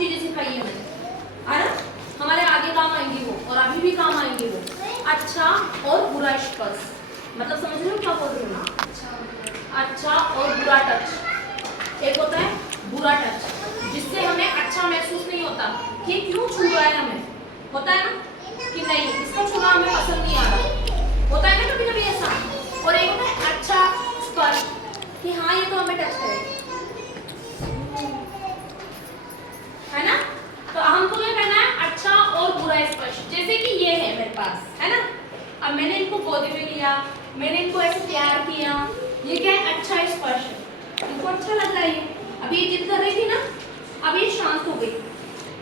चीजें सिखाई है मैंने, है ना, हमारे आगे काम आएंगी वो, और अभी भी काम आएंगे वो। अच्छा और बुरा स्पर्श, मतलब समझ रहे हो क्या बोल रही हूँ ना, अच्छा और बुरा टच। एक होता है बुरा टच, जिससे हमें अच्छा महसूस नहीं होता कि क्यों छू रहा है हमें, होता है ना कि नहीं इसको छूना हमें पसंद नहीं आ रहा, होता है ना कभी कभी ऐसा। और एक होता है अच्छा स्पर्श, कि हाँ ये तो हमें टच करेगा, है ना। तो हमको ये करना है अच्छा और बुरा स्पर्श। जैसे कि ये है मेरे पास, है ना, अब मैंने इनको गोदी में लिया, मैंने इनको ऐसे प्यार किया, ये क्या है, अच्छा स्पर्श है, इनको अच्छा लग रहा है ये। अभी ये जिद कर रही थी ना, अब ये शांत हो गई,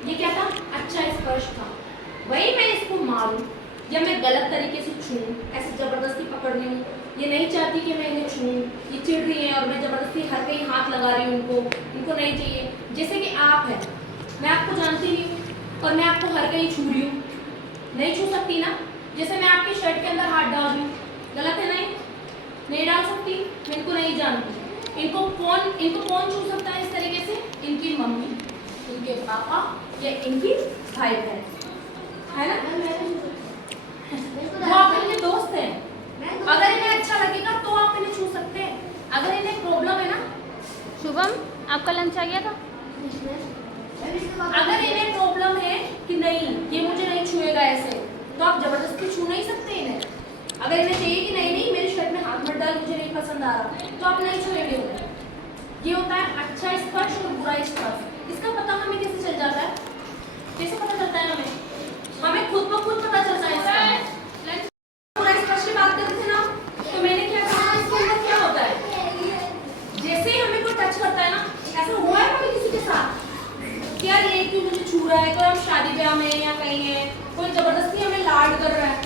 ये क्या था, अच्छा स्पर्श था। वही मैं इसको मारूं या मैं गलत तरीके से छूऊं, ऐसे जबरदस्ती पकड़ रही हूँ, ये नहीं चाहती कि मैं इन्हें छूऊं, ये चिढ़ रही है और मैं जबरदस्ती हर कहीं हाथ लगा रही हूँ इनको नहीं चाहिए। जैसे कि आप है, मैं आपको जानती नहीं हूँ और मैं आपको हर कहीं छू रही हूँ, नहीं छू सकती ना। जैसे मैं आपके शर्ट के अंदर हाथ डाल दूँ, गलत है, नहीं डाल सकती, मैं इनको नहीं जानती। इनको कौन छू सकता है इस तरीके से, इनकी मम्मी, इनके पापा या इनकी भाई बहन, है ना, वो आप इनके दोस्त हैं। अगर इन्हें अच्छा लगेगा तो आप इन्हें छू सकते हैं, अगर इन्हें प्रॉब्लम है ना। शुभम, आपका लंच आ गया था? अगर इन्हें प्रॉब्लम है कि नहीं ये मुझे नहीं छुएगा ऐसे, तो आप जबरदस्ती छू नहीं सकते इन्हें। अगर इन्हें चाहिए कि नहीं नहीं मेरे शर्ट में हाथ मत डाल, मुझे नहीं पसंद आ रहा, तो आप नहीं छुएंगे उन्हें। ये होता है अच्छा स्पर्श और बुरा स्पर्श। इसका पता हमें कैसे चल जाता है, कैसे पता चलता है हमें खुद ब खुद पता चलता है इसका। बुरा स्पर्श की बात करते थे ना, तो मैंने क्या कहा, इसके अंदर क्या होता है, जैसे ही हमें कोई टच करता है ना, ऐसा हुआ है कभी किसी के साथ कि यार ये क्यों मुझे छू रहा है, कोई हम शादी ब्याह में या कहीं है, कोई जबरदस्ती हमें लाड कर रहा है,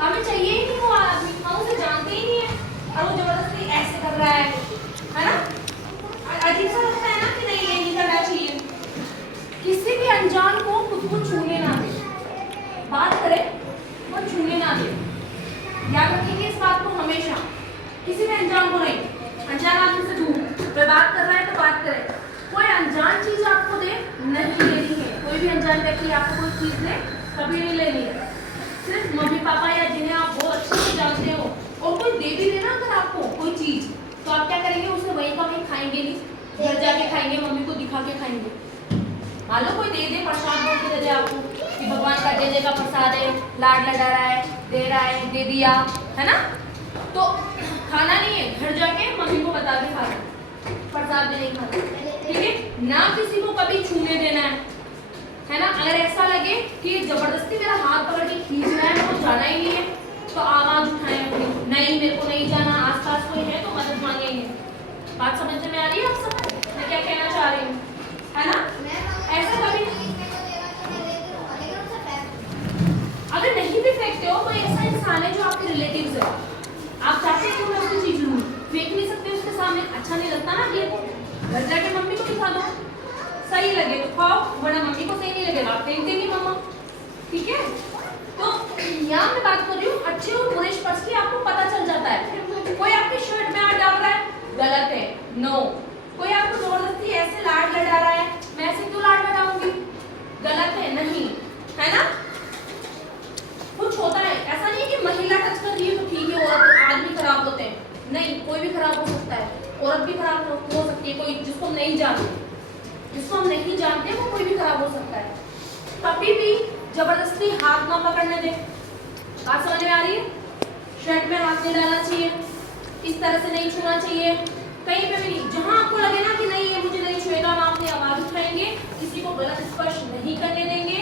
हमें चाहिए ही नहीं वो आदमी, हम उसे जानते ही नहीं है और वो जबरदस्ती ऐसे कर रहा है ना, अजीब सा लगता है ना कि नहीं ये नहीं करना चाहिए। किसी भी अनजान को खुद को छूने ना दे, बात करें और छूने ना दे, याद रखेंगे इस बात को हमेशा, किसी भी अनजान को नहीं, अनजान आदमी से दूर, कोई बात कर रहा है तो बात करें, कोई अनजान चीज आपको दे नहीं लेनी है, कोई भी अनजान व्यक्ति आपको कोई चीज दे कभी नहीं लेनी है, सिर्फ मम्मी पापा या जिन्हें आप बहुत अच्छे से जानते हो। और कोई दे भी देना अगर आपको कोई चीज, तो आप क्या करेंगे, उसे वहीं का वहीं खाएंगे नहीं, घर जाके खाएंगे, मम्मी को दिखा के खाएंगे। मान लो कोई दे दे, प्रसाद बोल के दे दे आपको कि भगवान का जय जय का प्रसाद है, लाड लड़ा रहा है, दे रहा है, दे दिया, है ना, तो खाना नहीं है, घर जाके मम्मी को बता के खाना, प्रसाद भी नहीं खाना, ठीक है ना। किसी को कभी छूने देना है ना। अगर ऐसा लगे कि जबरदस्ती मेरा हाथ पकड़ के खींच रहा है, मेरे को जाना ही नहीं है, तो आवाज उठाएं अपनी, नहीं मेरे को नहीं जाना, आसपास कोई है तो मदद मांगेंगे। बात समझ में आ रही है आप सबको, मैं क्या कहना चाह रही हूँ, है ना। ऐसा कभी अगर नहीं भी फेंकते हो, कोई ऐसा इंसान है जो आपके रिलेटिव्स है, आप चाहते हो मैं उसकी चीज लूँ, फेंक नहीं सकते उसके सामने, अच्छा नहीं लगता ना, ये घर जाके मम्मी को दिखा दो, सही लगे तो खाओ, वरना मम्मी को सही नहीं लगेगा आप फेंक देंगी मम्मा, ठीक है। तो यहाँ मैं बात कर रही हूँ अच्छे और बुरे स्पर्श की, आपको पता चल जाता है। कोई आपके शर्ट में हाथ डाल रहा है, गलत है, नो। कोई आपको जबरदस्ती ऐसे लाड लड़ा रहा है, मैं ऐसे क्यों लाड लगाऊंगी, गलत है, नहीं, है ना। कुछ होता है, ऐसा नहीं है कि महिला टच कर रही है तो ठीक है, औरत आदमी खराब होते हैं, नहीं, कोई भी खराब हो सकता है, औरत भी खराब हो सकती है, कोई जिसको हम नहीं जानते वो कोई भी खराब हो सकता है। कभी भी जबरदस्ती हाथ ना पकड़ने दे, बात समझ में आ रही है। शर्ट में हाथ नहीं डालना चाहिए, इस तरह से नहीं छूना चाहिए, कहीं पे भी नहीं। जहां आपको लगे ना कि नहीं ये मुझे नहीं छुएगा, हम अपनी आवाज उठाएंगे, किसी को गलत स्पर्श नहीं करने देंगे,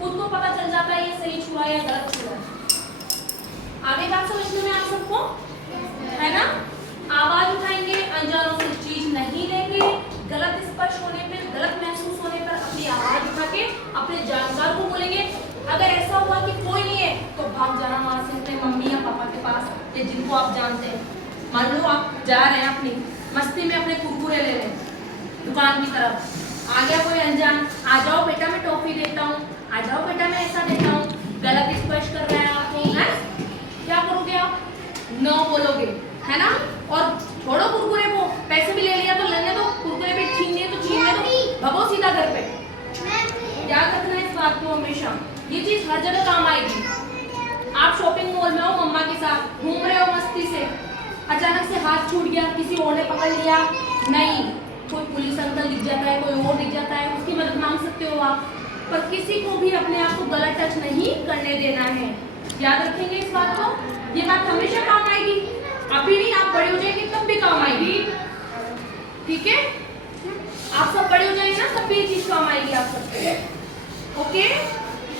खुद को पता चल जाता है ये सही छुआ या गलत छुआ। आगे बात समझने में आप सबको, है ना। आवाज उठाएंगे, अनजानों से चीज नहीं लेंगे, गलत स्पर्श होने पे, गलत महसूस होने पर अपनी आवाज उठा के अपने जानकार को बोलेंगे। अगर ऐसा हुआ कि कोई नहीं है तो भाग जाना वहां से अपने मम्मी या पापा के पास, या जिनको आप जानते हैं। मान लो आप जा रहे हैं अपनी मस्ती में अपने कुरकुरे ले रहे हैं दुकान की तरफ, आ गया कोई अनजान, आ जाओ बेटा मैं टॉफी देता हूँ, आ जाओ बेटा मैं ऐसा देता हूँ, गलत स्पर्श कर रहा है आपको, है क्या करोगे आप, नो बोलोगे, है ना। और छोड़ो कुरकुरे को, पैसे भी ले लिया तो लेने दो, कुरकुरे भी छीन लिए तो छीनने दो, भगो सीधा घर पे, आपको हमेशा। ये चीज हर जगह काम आएगी। आप शॉपिंग मॉल में हो मम्मा के साथ, घूम रहे हो मस्ती से, अचानक से हाथ छूट गया, किसी और ने पकड़ लिया, नहीं, कोई पुलिस अंकल दिख जाता है, कोई और दिख जाता है, उसकी मदद मांग सकते हो आप, पर किसी को भी अपने आप को गलत टच नहीं करने देना है। याद रखेंगे इस बात को, ये बात हमेशा काम आएगी, अभी नहीं, आप बड़े हो जाएंगे तब भी काम आएगी, ठीक है? आप सब बड़े हो जाएंगे ना तब भी ये चीज काम आएगी आप सबको, ओके?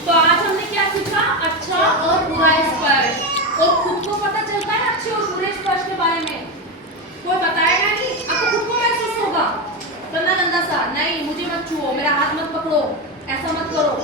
तो आज हमने क्या सीखा? अच्छा और बुरा स्पर्श, और खुद को पता चलता है अच्छे और बुरे स्पर्श के बारे में, कोई बताएगा नहीं, आपको खुद को महसूस होगा, गंदा गंदा सा, नहीं मुझे मत छुओ, मेरा हाथ मत पकड़ो, ऐसा मत करो,